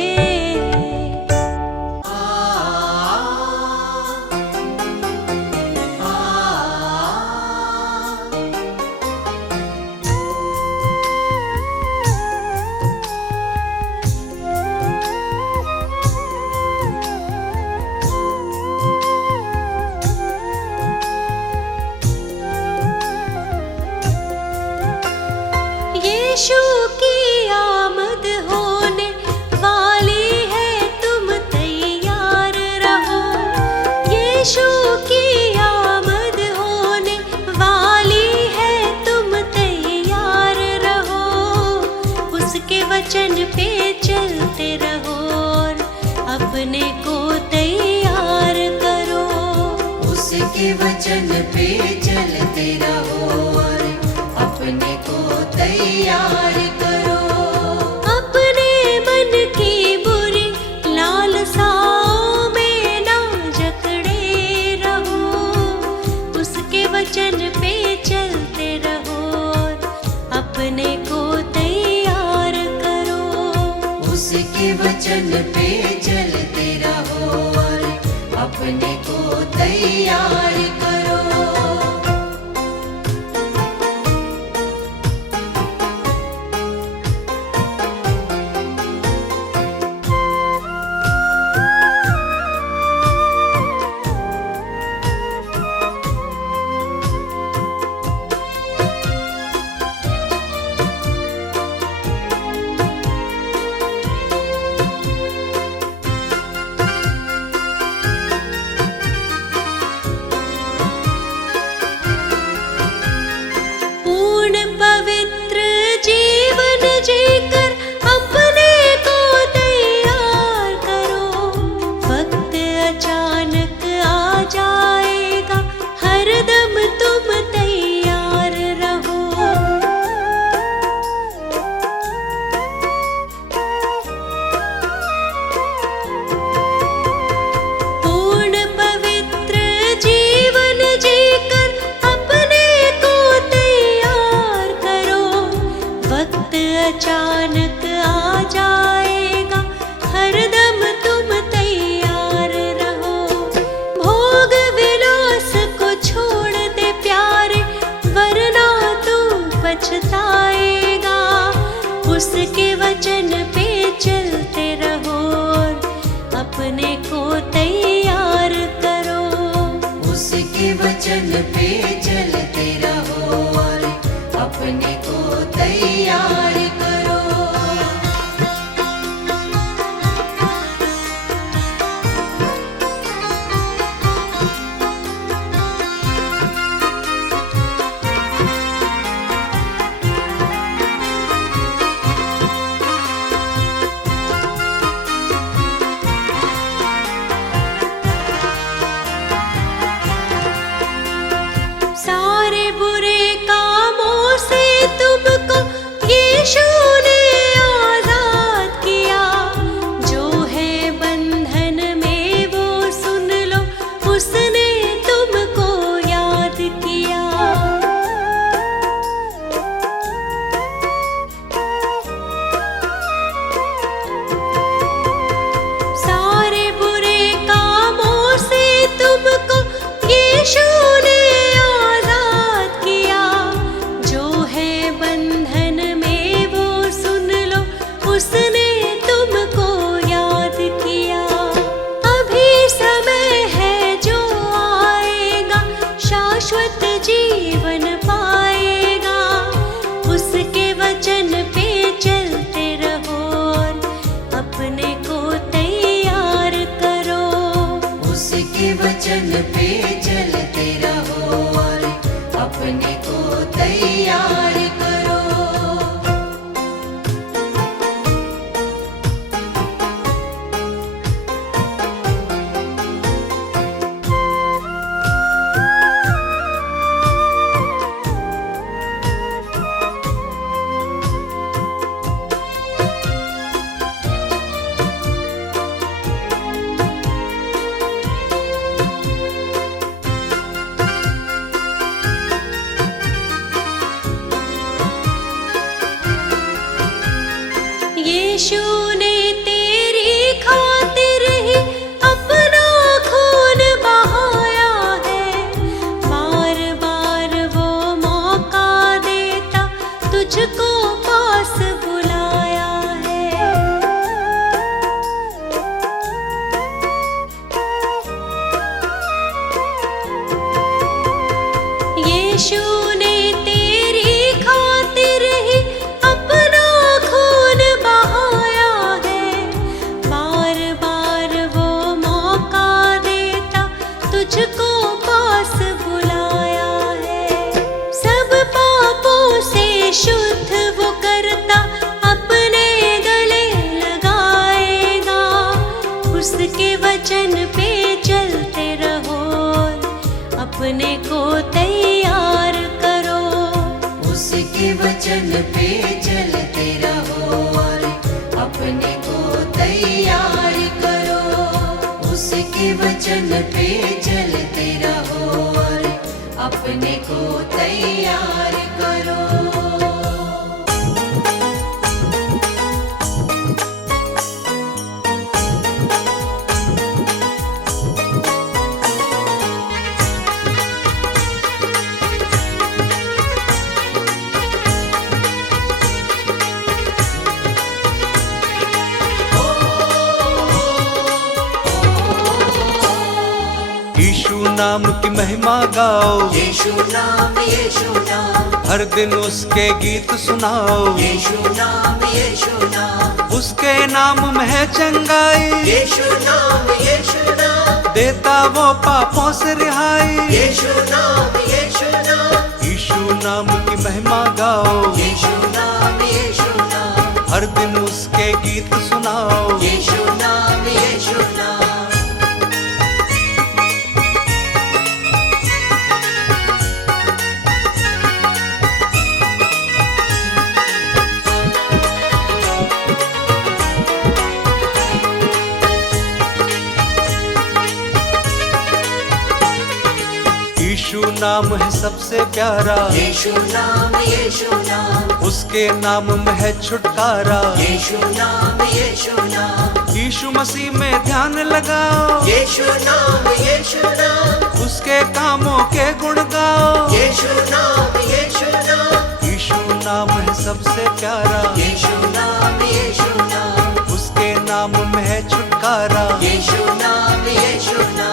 यीशु की आमद होने वाली है, तुम तैयार रहो। यीशु की आमद होने वाली है, तुम तैयार रहो। उसके वचन पे चलते रहो और अपने को तैयार करो। उसके वचन पे चलते रहो और अपने को तैयार करो। अपने मन की बुरी लालसाओं में ना जकड़े रहो। उसके वचन पे चलते रहो और अपने को तैयार करो। उसके वचन पे चलते रहो और अपने को तैयार करो। उसके वचन पे चलते रहो, अपने को तैयार करो। उसके वचन पे चलते रहो और अपने को तैयार करो। उसके वचन पे चलते रहो और अपने को तैयार करो। यीशु नाम की महिमा गाओ, यीशु नाम, यीशु नाम, हर दिन उसके गीत सुनाओ। यीशु नाम, यीशु नाम, उसके नाम में है चंगाई, यीशु नाम, यीशु नाम, देता वो पापों से रिहाई। यीशु नाम, यीशु नाम, यीशु नाम की महिमा गाओ, यीशु नाम, यीशु नाम, हर दिन उसके गीत सुनाओ। यीशु नाम, यीशु नाम। यीशु नाम है सबसे प्यारा, यीशु नाम, यीशु नाम, उसके नाम में है छुटकारा। यीशु नाम, यीशु नाम, यीशु मसीह में ध्यान लगाओ, यीशु नाम, यीशु नाम, उसके कामों के गुण गाओ। यीशु नाम, यीशु नाम, यीशु नाम है सबसे प्यारा, यीशु नाम, यीशु नाम, उसके नाम में है छुटकारा। यीशु नाम, यीशु नाम।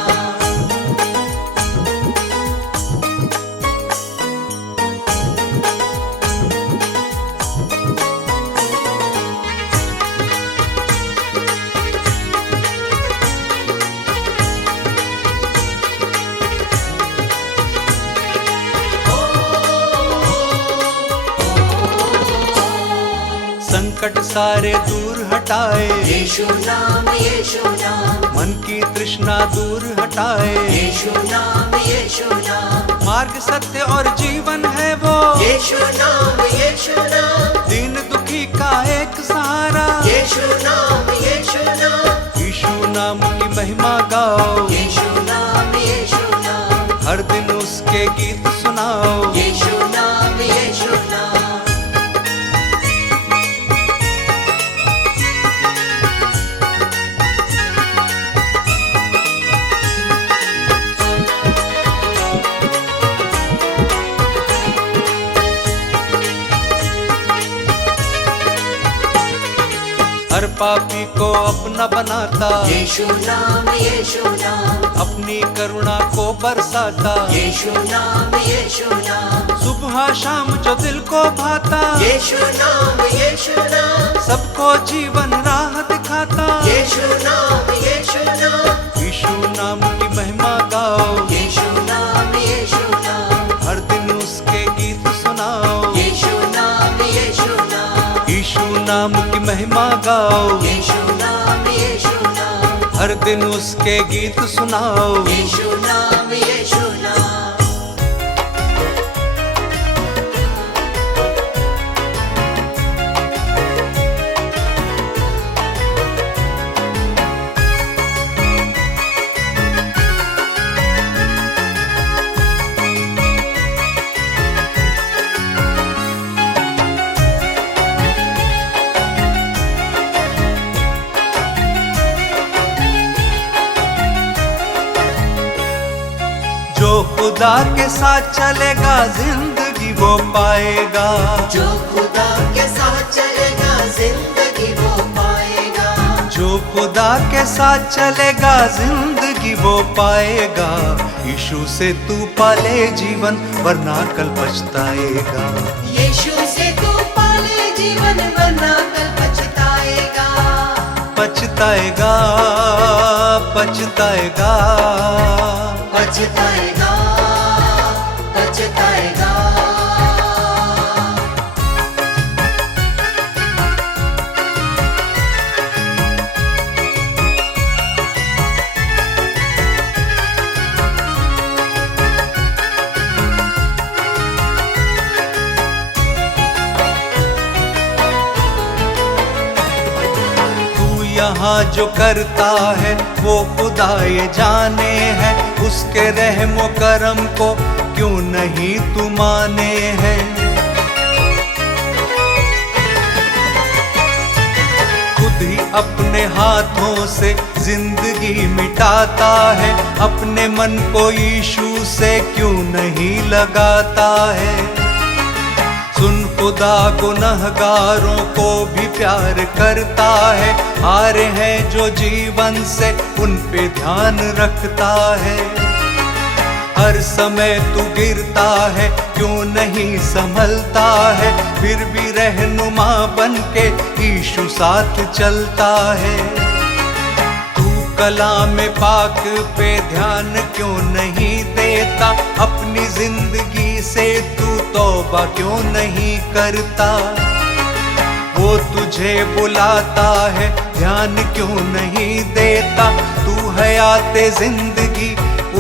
संकट सारे दूर हटाए, यीशु नाम, यीशु नाम, मन की तृष्णा दूर हटाए। यीशु नाम, यीशु नाम, मार्ग सत्य और जीवन है वो, यीशु नाम, यीशु नाम, दीन दुखी का एक सहारा। यीशु नाम, यीशु नाम, यीशु नाम की महिमा गाओ, यीशु नाम, यीशु नाम, हर दिन उसके गीत सुनाओ। यीशु नाम, यीशु नाम। हर पापी को अपना बनाता, यीशु नाम, यीशु नाम, अपनी करुणा को बरसाता। यीशु नाम, यीशु नाम, सुबह शाम जो दिल को भाता, यीशु नाम, यीशु नाम, सबको जीवन राह दिखाता। यीशु नाम, यीशु नाम, यीशु नाम की महिमा गाओ, यीशु नाम, यीशु नाम, हर दिन उसके गीत सुनाओ। यीशु नाम, यीशु नाम, यीशु नाम की महिमा गाओ, यीशु नाम, यीशु नाम, हर दिन उसके गीत सुनाओ। यीशु नाम, यीशु नाम। जो खुदा के साथ चलेगा जिंदगी वो पाएगा, जो खुदा के साथ चलेगा जिंदगी वो पाएगा, जो खुदा के साथ चलेगा जिंदगी वो पाएगा। यीशु से तू पाले जीवन वरना कल पछताएगा। यीशु से तू पाले जीवन वरना कल पछताएगा। पछताएगा, पछताएगा, पछताएगा, पछताएगा। वहाँ जो करता है वो खुदा ये जाने है, उसके रहमो करम को क्यों नहीं तू माने है। खुद ही अपने हाथों से जिंदगी मिटाता है, अपने मन को यीशु से क्यों नहीं लगाता है। सुन खुदा गुनहगारों को भी प्यार करता है, हारे हैं जो जीवन से उन पे ध्यान रखता है। हर समय तू गिरता है क्यों नहीं संभलता है, फिर भी रहनुमा बन के यीशु साथ चलता है। तू कलाम पाक पे ध्यान क्यों नहीं देता, अपनी जिंदगी से तू तौबा क्यों नहीं करता। वो तुझे बुलाता है ध्यान क्यों नहीं देता, तू हयाते जिंदगी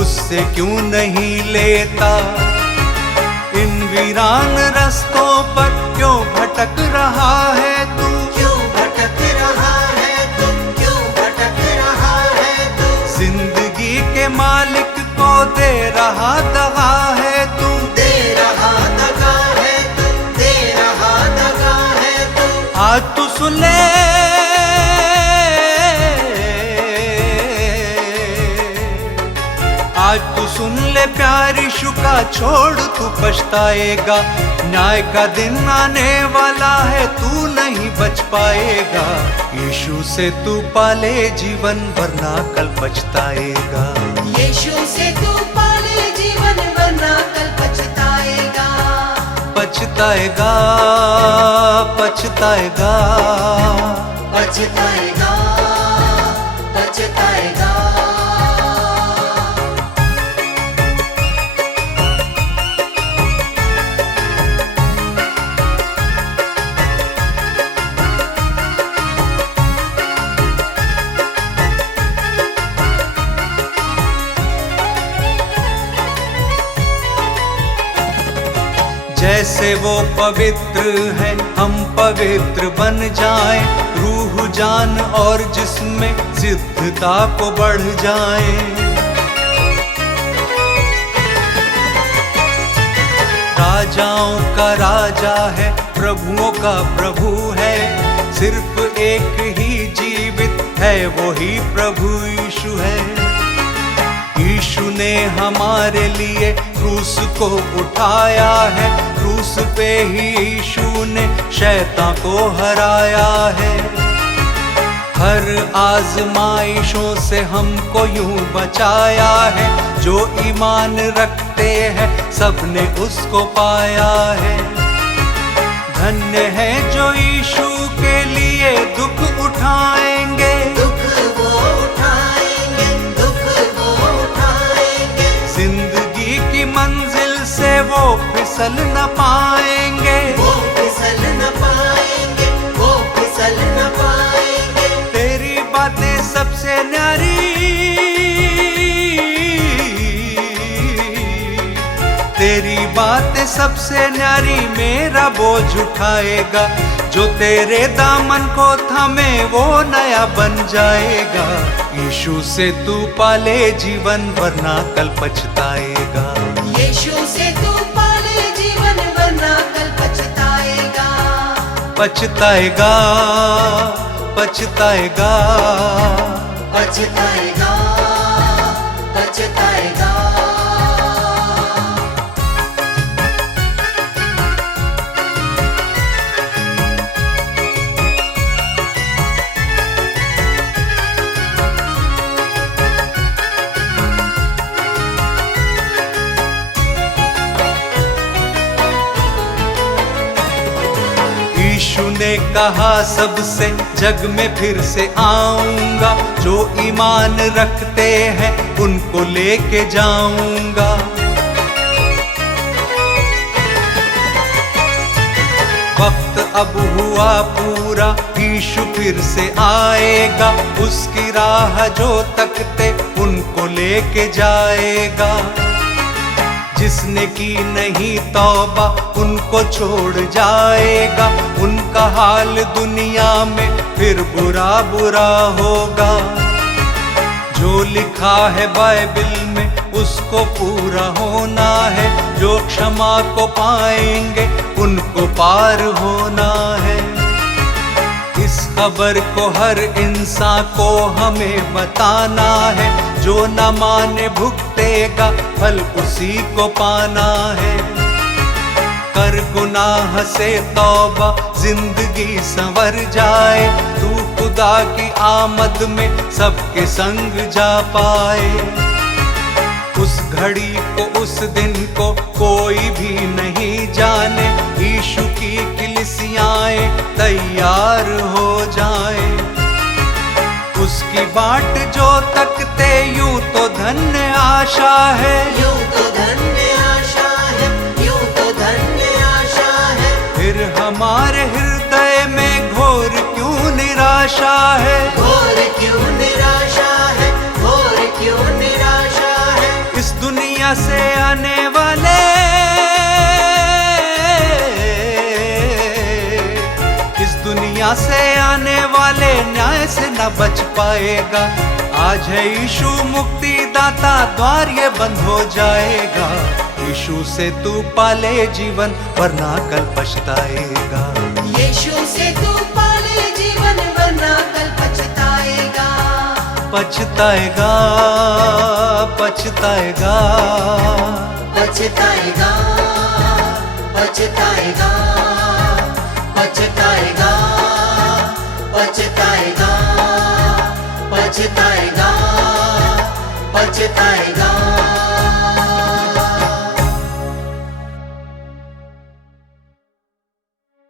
उससे क्यों नहीं लेता। इन वीरान रास्तों पर क्यों भटक रहा है तू, क्यों भटक रहा है तू, क्यों भटक रहा है तू। जिंदगी के मालिक को दे रहा दगा है तू, दे रहा दगा है तू, दे रहा दगा है तू। आज तू सुन ले, आज तू सुन ले प्यार यीशु का, छोड़ तू पछताएगा। न्याय का दिन आने वाला है, तू नहीं बच पाएगा। यीशु से तू पाले जीवन वरना कल पछताएगा। यीशु से तू पाले जीवन वरना कल पछताएगा। पछताएगा, पछताएगा, पछताएगा, पछताएगा। जैसे वो पवित्र है हम पवित्र बन जाएं, रूह जान और जिस्म सिद्धता को बढ़ जाएं। राजाओं का राजा है, प्रभुओं का प्रभु है, सिर्फ एक ही जीवित है वही प्रभु यीशु है। यीशु ने हमारे लिए क्रूस को उठाया है, क्रूस पे ही यीशु ने शैतान को हराया है। हर आजमाइशों से हमको यूं बचाया है, जो ईमान रखते हैं सबने उसको पाया है। धन्य है जो यीशु के लिए दुख उठाएंगे, दुख वो उठाएंगे, दुख वो उठाएंगे। जिंदगी की मंजिल से वो फिसल न पाएंगे, वो फिसल न पाएंगे, वो फिसल न पाएंगे। तेरी बातें सबसे न्यारी, तेरी बातें सबसे न्यारी, मेरा बोझ उठाएगा। जो तेरे दामन को थामे वो नया बन जाएगा। यीशु से तू पाले जीवन वरना कल पछताएगा। यीशु से तू पाले जीवन वरना कल पछताएगा। पछताएगा, पछताएगा, पछताएगा, पछताएगा। यीशु ने कहा सबसे जग में फिर से आऊंगा, जो ईमान रखते हैं उनको लेके जाऊंगा। वक्त अब हुआ पूरा, यीशु फिर से आएगा, उसकी राह जो तकते उनको लेके जाएगा। जिसने की नहीं तौबा उनको छोड़ जाएगा, उनका हाल दुनिया में फिर बुरा बुरा होगा। जो लिखा है बाइबिल में उसको पूरा होना है, जो क्षमा को पाएंगे उनको पार होना है। इस खबर को हर इंसान को हमें बताना है, जो न माने भुगतेगा फल उसी को पाना है। कर गुनाह से तौबा जिंदगी संवर जाए, तू खुदा की आमद में सबके संग जा पाए। उस घड़ी को उस दिन को कोई भी नहीं जाने, यीशु की कलीसियाएं तैयार हो जाए। उसकी बाट जो तकते यूं तो धन्य आशा है, यूं तो धन्य आशा है, यूं तो धन्य आशा है। फिर हमारे हृदय में घोर क्यों निराशा है, घोर क्यों निराशा है, घोर क्यों निराशा है। इस दुनिया से आने वाले, इस दुनिया से आने वाले न्याय से न बच पाएगा। आज है यीशु मुक्ति दाता, द्वार ये बंद हो जाएगा। यीशु से तू पाले जीवन वरना कल पछताएगा। यीशु से तू पाले जीवन वरना कल पछताएगा। पछताएगा, पछताएगा, पछताएगा, पछताएगा, पछताएगा।